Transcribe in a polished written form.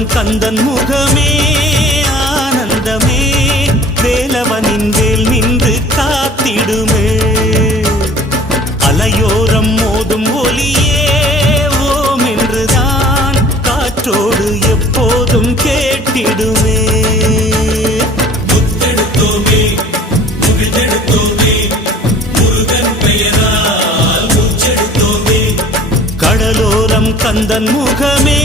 கடலோரம் கந்தன் முகமே ஆனந்தமே வேலவனின் வேல் நின்று காத்திடுமே அலையோரம் மோதும் ஒலியே ஓம் என்றுதான் காற்றோடு எப்போதும் கேட்டிடுமே முத்தெடுத்தோமே முகிழ்ந்தெடுத்தோமே முருகன் பெயரால் மூச்செடுத்தோமே கடலோரம் கந்தன் முகமே